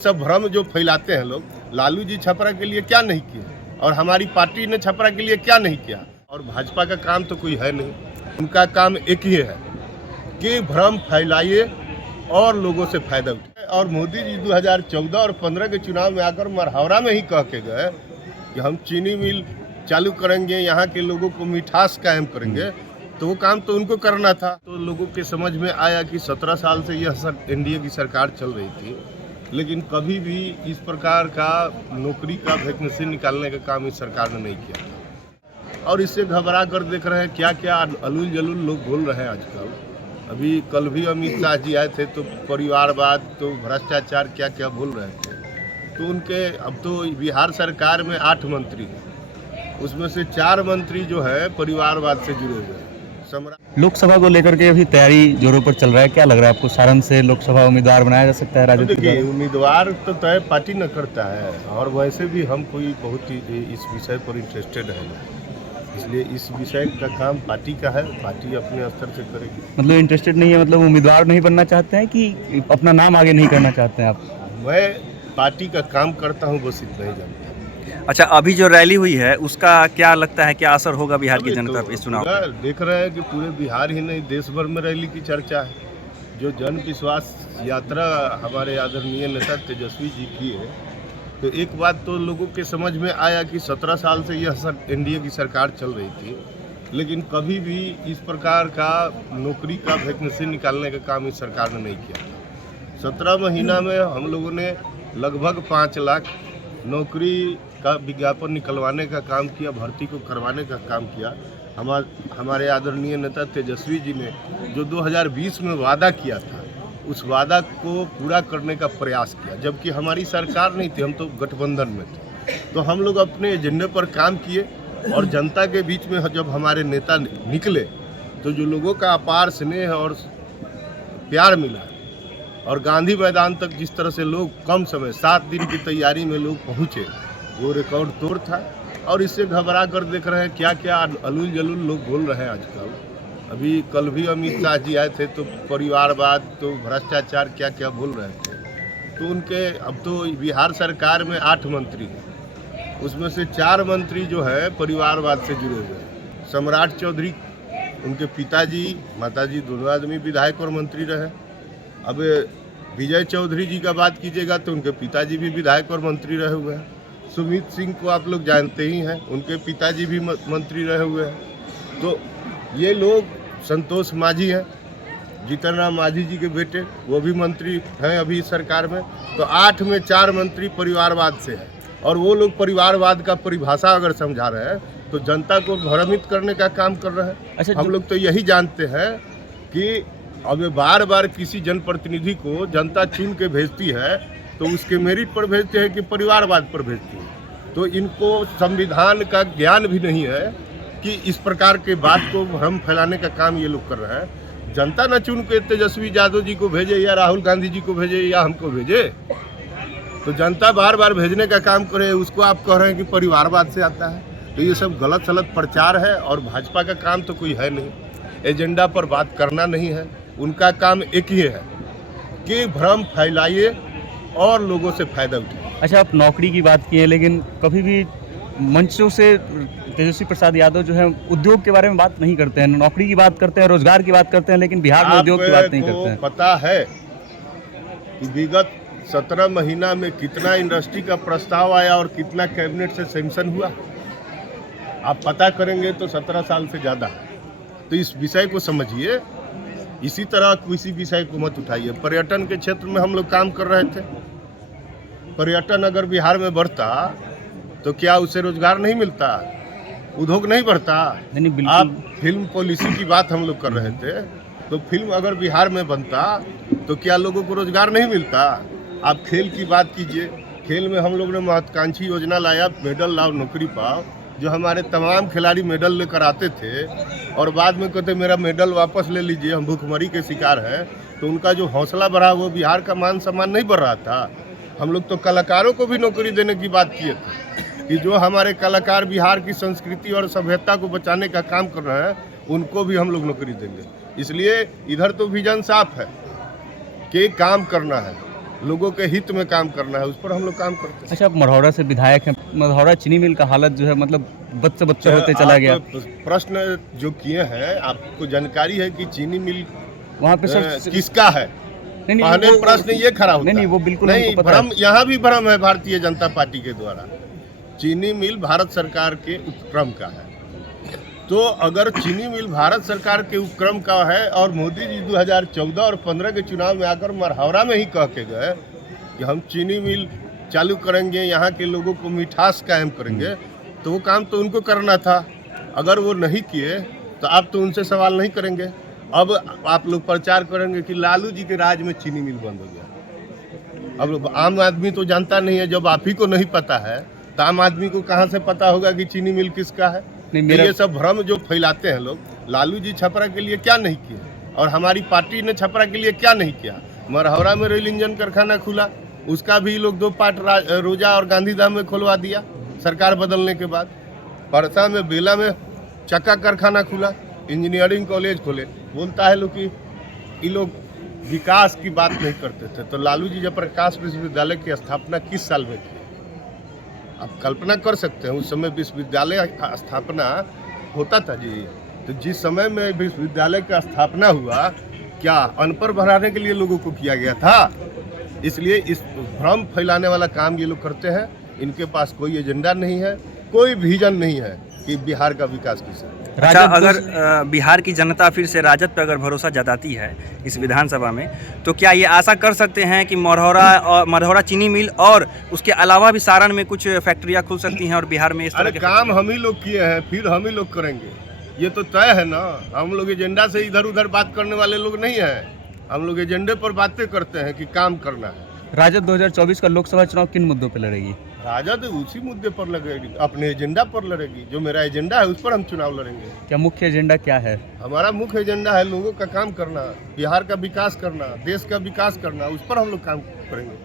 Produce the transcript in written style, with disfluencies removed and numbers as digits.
सब भ्रम जो फैलाते हैं लोग, लालू जी छपरा के लिए क्या नहीं किए और हमारी पार्टी ने छपरा के लिए क्या नहीं किया। और भाजपा का काम तो कोई है नहीं, उनका काम एक ही है कि भ्रम फैलाइए और लोगों से फायदा उठाए। और मोदी जी 2014 और 15 के चुनाव में आकर मरहौरा में ही कह के गए कि हम चीनी मिल चालू करेंगे, यहाँ के लोगों को मिठास कायम करेंगे, तो वो काम तो उनको करना था। तो लोगों के समझ में आया कि 17 साल से यह एनडीए की सरकार चल रही थी, लेकिन कभी भी इस प्रकार का नौकरी का वैकेंसी निकालने का काम इस सरकार ने नहीं किया। और इससे घबरा कर देख रहे हैं क्या क्या अलूल जलूल लोग बोल रहे हैं आजकल। अभी कल भी अमित शाह जी आए थे तो परिवारवाद, तो भ्रष्टाचार क्या क्या बोल रहे थे। तो उनके अब तो बिहार सरकार में 8 मंत्री हैं, उसमें से 4 मंत्री जो है परिवारवाद से जुड़े हुए हैं। लोकसभा को लेकर के अभी तैयारी जोरों पर चल रहा है, क्या लग रहा है आपको? सारण से लोकसभा उम्मीदवार बनाया जा सकता है राजद? देखिए, उम्मीदवार तो तय पार्टी न करता है, और वैसे भी हम कोई बहुत ही इस विषय पर इंटरेस्टेड है, इसलिए इस विषय का काम पार्टी का है, पार्टी अपने स्तर से करेगी। मतलब इंटरेस्टेड नहीं है, मतलब उम्मीदवार नहीं बनना चाहते हैं कि अपना नाम आगे नहीं करना चाहते हैं आप? मैं पार्टी का काम करता हूँ, बस इतना ही जानता हूँ। अच्छा, अभी जो रैली हुई है उसका क्या लगता है, क्या असर होगा बिहार की जनता पर इस चुनाव पर? देख रहे हैं कि पूरे बिहार ही नहीं देश भर में रैली की चर्चा है। जो जन विश्वास यात्रा हमारे आदरणीय नेता तेजस्वी जी की है, तो एक बात तो लोगों के समझ में आया कि 17 साल से यह एनडीए की सरकार चल रही थी, लेकिन कभी भी इस प्रकार का नौकरी का वैकेंसी निकालने का काम इस सरकार ने नहीं किया। 17 महीना में हम लोगों ने लगभग 5 लाख नौकरी का विज्ञापन निकलवाने का काम किया, भर्ती को करवाने का काम किया। हमारे आदरणीय नेता तेजस्वी जी ने जो 2020 में वादा किया था, उस वादा को पूरा करने का प्रयास किया, जबकि हमारी सरकार नहीं थी, हम तो गठबंधन में थे। तो हम लोग अपने एजेंडे पर काम किए, और जनता के बीच में जब हमारे नेता निकले तो जो लोगों का अपार स्नेह और प्यार मिला, और गांधी मैदान तक जिस तरह से लोग कम समय 7 दिन की तैयारी में लोग पहुँचे, वो रिकॉर्ड तोड़ था। और इससे घबरा कर देख रहे हैं क्या क्या अलूल जलूल लोग बोल रहे हैं आजकल। अभी कल भी अमित शाह जी आए थे तो परिवारवाद, तो भ्रष्टाचार क्या क्या बोल रहे थे। तो उनके अब तो बिहार सरकार में 8 मंत्री हैं, उसमें से 4 मंत्री जो है परिवारवाद से जुड़े हुए हैं। सम्राट चौधरी, उनके पिताजी माताजी दोनों आदमी विधायक और मंत्री रहे। अब विजय चौधरी जी का बात कीजिएगा तो उनके पिताजी भी विधायक और मंत्री रहे हुए हैं। सुमित सिंह को आप लोग जानते ही हैं, उनके पिताजी भी मंत्री रहे हुए हैं। तो ये लोग, संतोष माझी हैं, जीतन राम माझी जी के बेटे, वो भी मंत्री हैं अभी सरकार में। तो 8 में 4 मंत्री परिवारवाद से हैं, और वो लोग परिवारवाद का परिभाषा अगर समझा रहे हैं तो जनता को भ्रमित करने का काम कर रहे हैं। अच्छा, हम लोग तो यही जानते हैं कि अब बार बार किसी जनप्रतिनिधि को जनता चुन के भेजती है तो उसके मेरिट पर भेजते हैं कि परिवारवाद पर भेजती है। तो इनको संविधान का ज्ञान भी नहीं है कि इस प्रकार के बात को भ्रम फैलाने का काम ये लोग कर रहे हैं। जनता न चुन के तेजस्वी यादव जी को भेजे, या राहुल गांधी जी को भेजे, या हमको भेजे, तो जनता बार बार भेजने का काम करे, उसको आप कह रहे हैं कि परिवारवाद से आता है। तो ये सब गलत सलत प्रचार है, और भाजपा का काम तो कोई है नहीं, एजेंडा पर बात करना नहीं है। उनका काम एक ही है कि भ्रम फैलाइए और लोगों से फायदा उठाए। अच्छा, आप नौकरी की बात की है, लेकिन कभी भी मंचों से तेजस्वी प्रसाद यादव जो है उद्योग के बारे में बात नहीं करते हैं, नौकरी की बात करते हैं, रोजगार की बात करते हैं, लेकिन बिहार में उद्योग की बात नहीं करते हैं। पता है कि विगत 17 महीना में कितना इंडस्ट्री का प्रस्ताव आया और कितना कैबिनेट से सैंक्शन हुआ? आप पता करेंगे तो 17 साल से ज़्यादा। तो इस विषय को समझिए, इसी तरह किसी विषय को मत उठाइए। पर्यटन के क्षेत्र में हम लोग काम कर रहे थे। पर्यटन अगर बिहार में बढ़ता तो क्या उससे रोजगार नहीं मिलता, उद्योग नहीं बढ़ता? आप फिल्म पॉलिसी की बात हम लोग कर रहे थे, तो फिल्म अगर बिहार में बनता तो क्या लोगों को रोजगार नहीं मिलता? आप खेल की बात कीजिए, खेल में हम लोग ने महत्वाकांक्षी योजना लाया, मेडल लाओ नौकरी पाओ, जो हमारे तमाम खिलाड़ी मेडल लेकर आते थे और बाद में कहते मेरा मेडल वापस ले लीजिए, हम भूखमरी के शिकार हैं। तो उनका जो हौसला बढ़ा, वो बिहार का मान सम्मान नहीं बढ़ रहा था। हम लोग तो कलाकारों को भी नौकरी देने की बात किए थे कि जो हमारे कलाकार बिहार की संस्कृति और सभ्यता को बचाने का काम कर रहे हैं, उनको भी हम लोग नौकरी देंगे। इसलिए इधर तो विजन साफ है कि काम करना है, लोगों के हित में काम करना है, उस पर हम लोग काम करते हैं। अच्छा, आप मढ़ौरा से विधायक हैं, मढ़ौरा चीनी मिल का हालत जो है मतलब बद से बदतर होते चला गया। आप प्रश्न जो किए हैं, आपको जानकारी है कि चीनी मिल वहाँ पे सर किसका है? नहीं पहले प्रश्न ये खड़ा होता नहीं, है। वो बिल्कुल नहीं, हमको पता है। भ्रम यहाँ भी भ्रम है भारतीय जनता पार्टी के द्वारा। चीनी मिल भारत सरकार के उपक्रम का है। तो अगर चीनी मिल भारत सरकार के उपक्रम का है और मोदी जी 2014 और 15 के चुनाव में आकर मढ़ौरा में ही कह के गए कि हम चीनी मिल चालू करेंगे, यहाँ के लोगों को मिठास कायम करेंगे, तो वो काम तो उनको करना था। अगर वो नहीं किए तो आप तो उनसे सवाल नहीं करेंगे। अब आप लोग प्रचार करेंगे कि लालू जी के राज में चीनी मिल बंद हो गया। अब आम आदमी तो जानता नहीं है, जब आप ही को नहीं पता है तो आम आदमी को कहाँ से पता होगा कि चीनी मिल किसका है? नहीं, ये सब भ्रम जो फैलाते हैं लोग। लालू जी छपरा के लिए क्या नहीं किए और हमारी पार्टी ने छपरा के लिए क्या नहीं किया? मढ़ौरा में रेल इंजन कारखाना खुला, उसका भी लोग 2 पार्ट रोजा और गांधीधाम में खुलवा दिया सरकार बदलने के बाद। परसा में बेला में चक्का कारखाना खुला, इंजीनियरिंग कॉलेज खोले। बोलता है लोग कि ये लोग विकास की बात नहीं करते थे। तो लालू जी जब प्रकाश विश्वविद्यालय की स्थापना किस साल में की? आप कल्पना कर सकते हैं, उस समय विश्वविद्यालय का स्थापना होता था जी। तो जिस समय में विश्वविद्यालय का स्थापना हुआ, क्या अनपढ़ बढ़ाने के लिए लोगों को किया गया था? इसलिए इस भ्रम फैलाने वाला काम ये लोग करते हैं। इनके पास कोई एजेंडा नहीं है, कोई विजन नहीं है कि बिहार का विकास किस है। अच्छा, अगर बिहार की जनता फिर से राजद पर अगर भरोसा जताती है इस विधानसभा में, तो क्या ये आशा कर सकते हैं कि मढ़ौरा चीनी मिल और उसके अलावा भी सारण में कुछ फैक्ट्रियां खुल सकती हैं और बिहार में इस तरह अरे के काम हम ही लोग किए हैं, फिर हम ही लोग करेंगे। ये तो तय है ना। हम लोग एजेंडा से इधर उधर बात करने वाले लोग नहीं हैं। हम लोग एजेंडे पर बातें करते हैं कि काम करना है। राजद 2024 का लोकसभा चुनाव किन मुद्दों पर लड़ेगी? राजद उसी मुद्दे पर लड़ेगी, अपने एजेंडा पर लड़ेगी। जो मेरा एजेंडा है उस पर हम चुनाव लड़ेंगे। क्या मुख्य एजेंडा क्या है? हमारा मुख्य एजेंडा है लोगों का काम करना, बिहार का विकास करना, देश का विकास करना। उस पर हम लोग काम करेंगे।